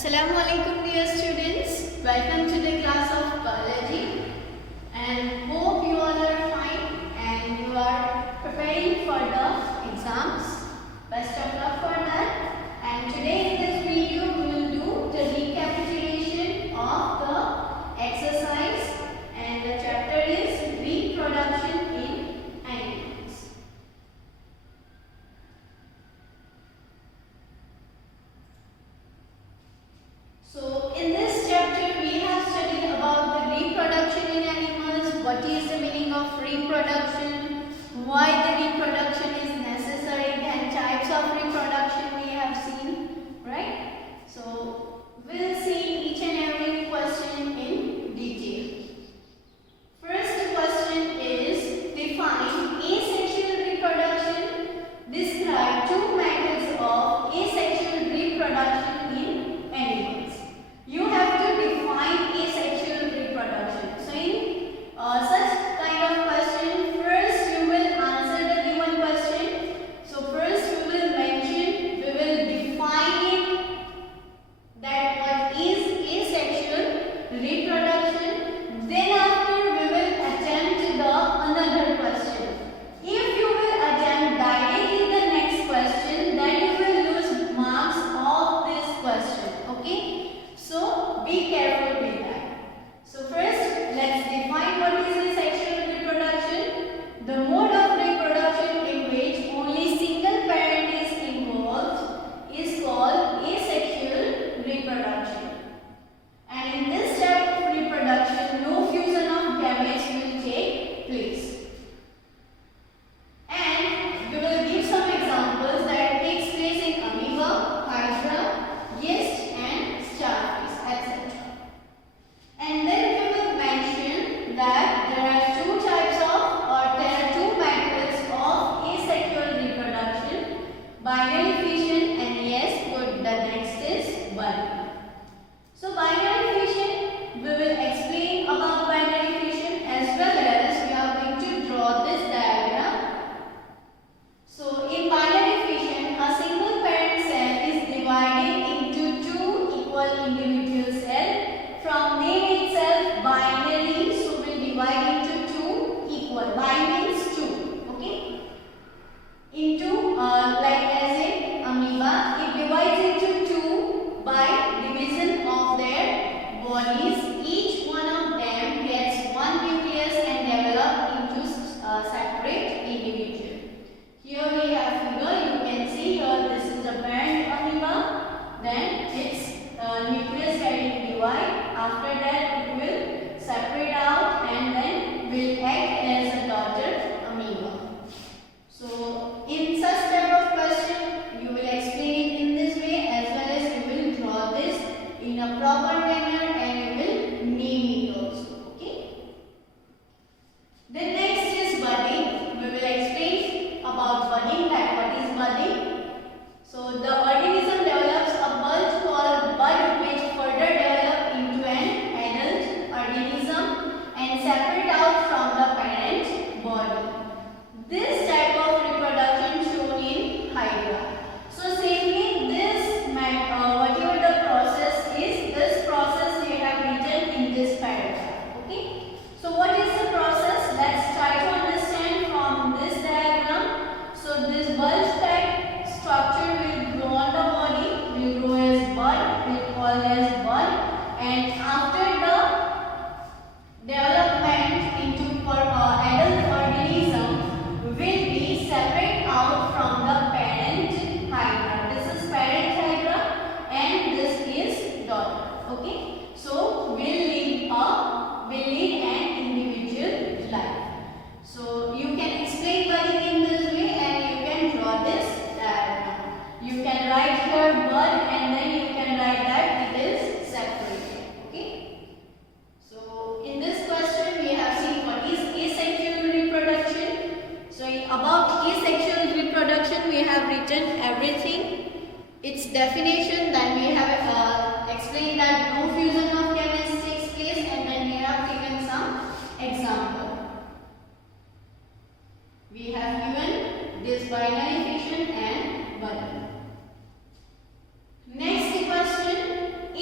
Assalamu alaikum dear students. Welcome to the class of biology and hope you all are fine and you are preparing for the exams. Best of luck for that. And today in this video we will do the recapitulation of the exercise and the chapter is reproduction in animals. So in this chapter we have studied about the reproduction in animals, what is the meaning of reproduction, why the reproduction is necessary, and types of reproduction we have seen, right? So we'll see each and every question in detail. First question is define asexual reproduction. Describe two methods of asexual reproduction in animals. You have to define asexual reproduction. So in such kind of question, first you will answer the given question. So first we will define it, that what is asexual reproduction. Then after we will attempt the another question. If you will attempt directly the next question, then you will lose marks of this question. Okay? So be careful with that. So first let's define what is asexual reproduction. The mode of reproduction in which only single parent is involved is called asexual reproduction. And in this type of reproduction, no fusion of gametes will take place. And we will give some examples that takes place in amoeba, hydra, yeast and starfish, etc. And then we will mention that there are two methods of asexual reproduction, binary fission, and yes, good, the next is budding. So binary fission, we will explain about binary fission as well as we are going to draw this diagram. So in binary fission, a single parent cell is divided into two equal individual cells. From name itself, binary, so we'll divide into two equal. Bi means two, okay? Into like as in amoeba, it divides into two by division of their bodies. Each one of them gets one nucleus and develop into separate individual. Here we have figure, you can see here this is the parent amoeba, then its nucleus getting divide. After that it will separate out and then will act as a daughter amoeba. So in such type of question, you will explain it in this way as well as you will draw this in a proper manner and you will name it also. Okay. Then next is budding. We will explain about budding, that what is budding. So the organism develops a bulge called bud which further develop into an adult organism and separate out from the parent body. This type of reproduction shown in hydra. So simply this whatever the process is, this process we have written in this paragraph. Okay. So what is the process? Let's try to understand from this diagram. So this bulge type structure will grow on the body, will grow as bud, will call as bud, and after the development into adult organism will be separate out from the parent hydra. This is parent hydra and this is daughter. Okay, so will lead an individual life. So you can explain budding in this way and you can draw this diagram. You can write here bud and then you can write that it is separated. Okay. So in this question we have seen what is asexual reproduction. So about asexual reproduction we have written everything, its definition, then we have explained that no fusion of gametes takes place and then we have taken some example. We have given this binary fission and budding. Next question,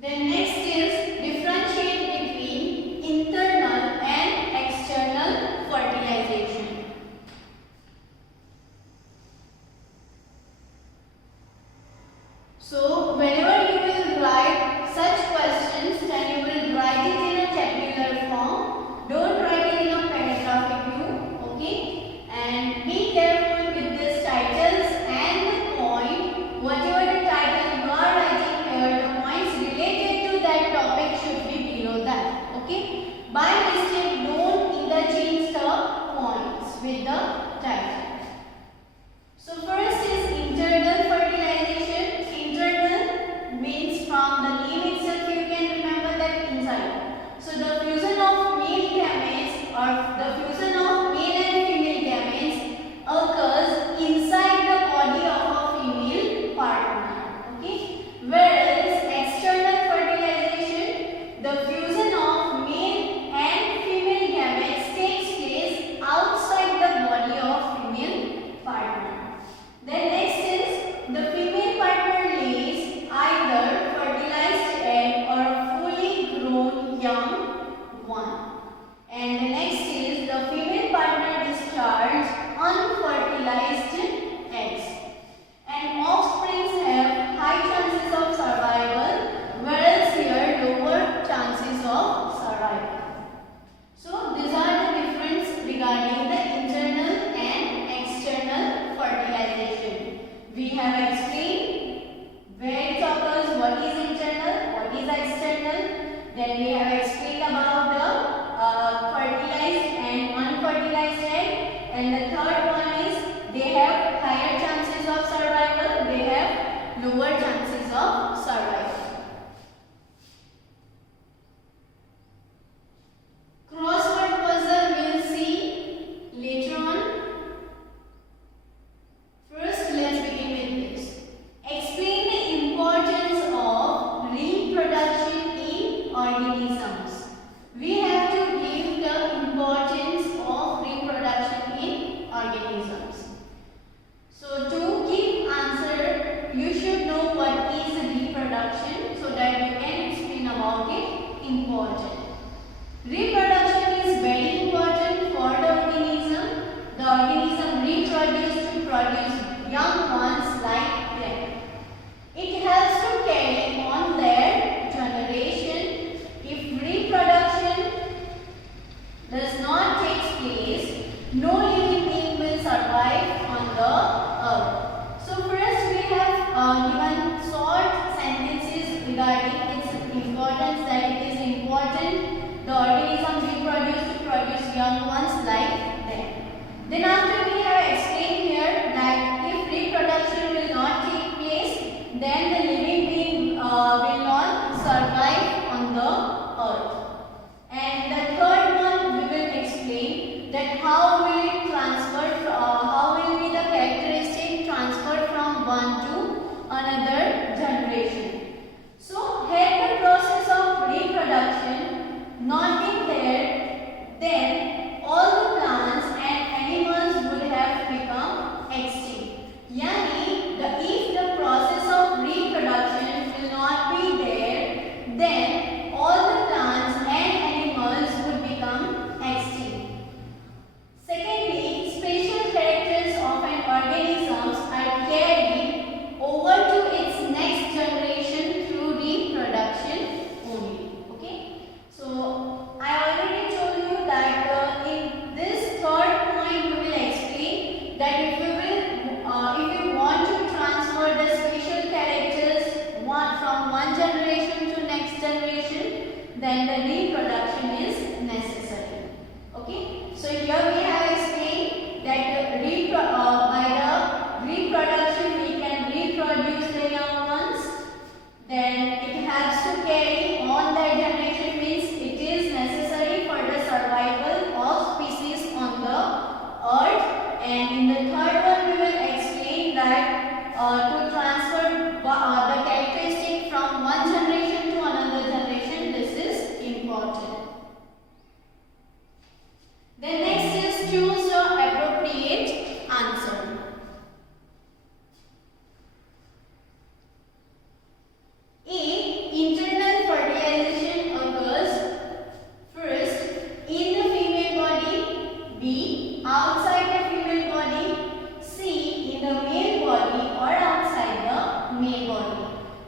Then next is differentiate between internal and external fertilization. So whenever you will write such questions, then you will write it in a tabular form. Don't write it in a paragraphic view, okay? And be careful with these titles and the point. Whatever the title you are writing here, the points related to that topic should be below that, okay? By mistake, don't interchange the points with the title. So first is internal fertilization. Internal means from the name itself you can remember that inside. So the fusion of male gametes or the fusion of male and female gametes occurs inside the body of a female partner. Okay. Whereas external fertilization, the fusion of male and female gametes takes place outside the body of female partner. Then next is the female partner lays either fertilized egg or a fully grown young one. And the next is the female partner discharges unfertilized eggs. And offsprings have high chances of survival, whereas here lower chances of survival. So these are the difference regarding the internal and external fertilization. We have explained where it occurs, what is internal, what is external. Then we have explained about the fertilized and unfertilized egg. And the third one is they have higher chances of survival, they have lower chances of survival. Crossword puzzle we'll see later on. First, let's begin with this. Explain the importance of reproduction in organisms. We have to give the importance of reproduction in organisms. So to give answer, you should know what is reproduction so that you can explain about it important. Reproduction is very important for the organism. The organism reproduces to produce young ones like them. It helps to carry on their generation. If reproduction does not take place, no living being will survive on the earth. So first we have given short sentences regarding its importance, that it is important the organism reproduce to produce young ones like them. Then after we have explained here that if reproduction will not take place, then the living being will not survive on the earth. And the third one we will explain that how will it transfer, how will be the characteristic transferred from one to another generation. So here the process of reproduction not being there, then all the plants and animals would have become extinct. Yani, if the process of reproduction will not be there, then all the plants and animals would become extinct. Secondly, special characters of an organism are carried over to its next generation through reproduction only. Okay? So I already told you that in this third point we will explain that if you want to transfer the special characters from one generation to next generation, then the reproduction is necessary. Okay? So here we have explained that by the reproduction we can reproduce the young ones. Then it helps to carry on their generation, means it is necessary for the survival of species on the earth. And in the third one we will explain that to transfer the characteristic from one generation to another generation, this is important.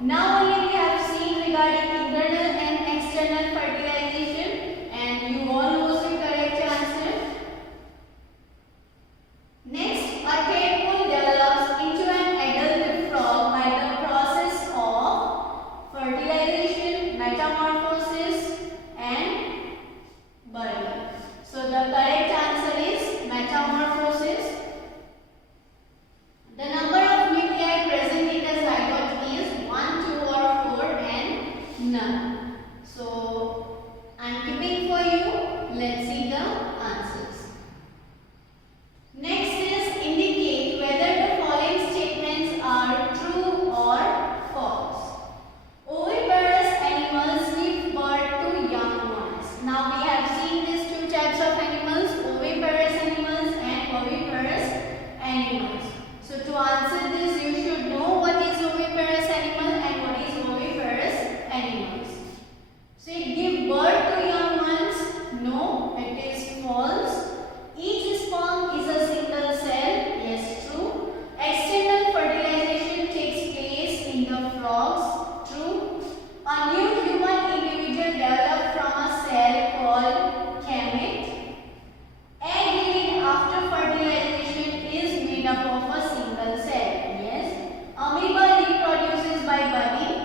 Now only we have seen regarding internal and external fertilization, and you all know the correct answer. Next, a tadpole develops into an adult frog by the process of fertilization, metamorphosis, and budding. So the correct answer is metamorphosis. The number of nuclei present in the zygote is 1, 2 or 4 and none. So I am keeping for you. Let's see the answers. Next is indicate whether the following statements are true or false. Oviparous animals give birth to young ones. Now we have seen these two types of animals, oviparous animals and oviparous animals. So to answer this, you should know what is oviparous animal and what is oviparous animals. So it give birth to young ones. No, it is false. Each sperm is a single cell. Yes, true. External fertilization takes place in the frogs. True. A new human individual developed from a cell called gamete. Egg laid after fertilization is made up of a single cell. Yes. Amoeba reproduces by budding.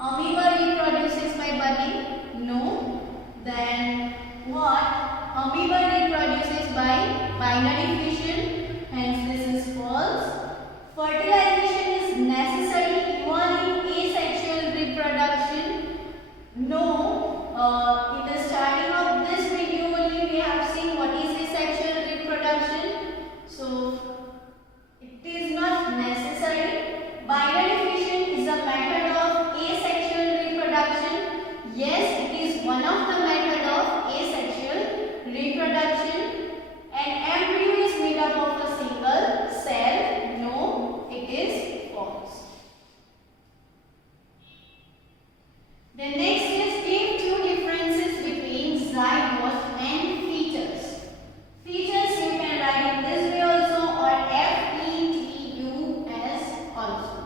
Amoeba reproduces by budding. No. Then what? Amoeba reproduces by binary fission. Hence this is false. Fertilization is necessary even in asexual reproduction. No. In the starting of this video only we have seen what is asexual reproduction. So it is not necessary. Binary fission is a method of asexual reproduction. Yes, it is one of the method of asexual reproduction. An embryo is made up of a single cell. No, it is false. The next is give two differences between zygote and fetus. Fetus you can write in this way also or fetus also.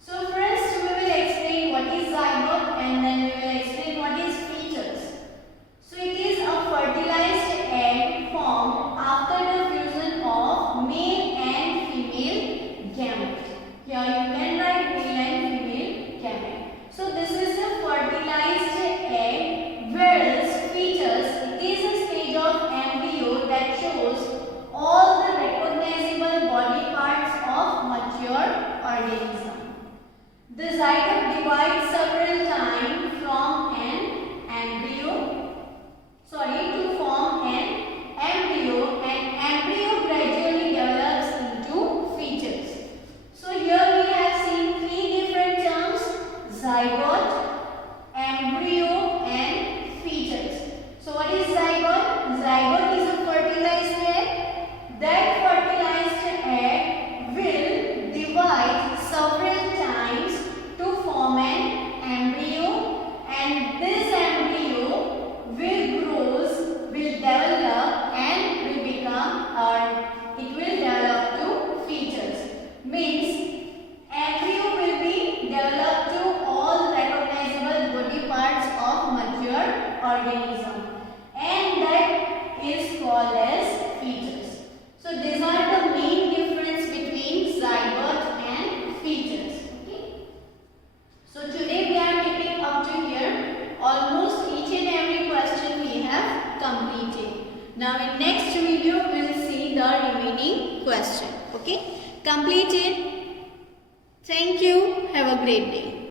So first we will explain what is zygote and then we will explain what is fetus. So it is a fertilized egg formed after the fusion of male and female gamete. Here you can write male and female gamete. So this is a fertilized egg, whereas fetus, it is a stage of embryo that shows all the recognizable body parts of mature organism. The zygote divides several times from an embryo, to form an embryo, and embryo gradually develops into fetus. So here we have seen three different terms: zygote, embryo and fetus. So what is zygote? Zygote is a fertilized egg. That fertilized egg will divide several times to form an embryo, and this embryo will develop and will become it will develop to fetus. Means embryo will be developed to all recognizable body parts of mature organism, and that is called as fetus. So these are the main difference between zygote and fetus. Okay. So today we are keeping up to here. Almost each and every question we have completed. Now in next video we will see the remaining question. Okay. Completed. Thank you. Have a great day.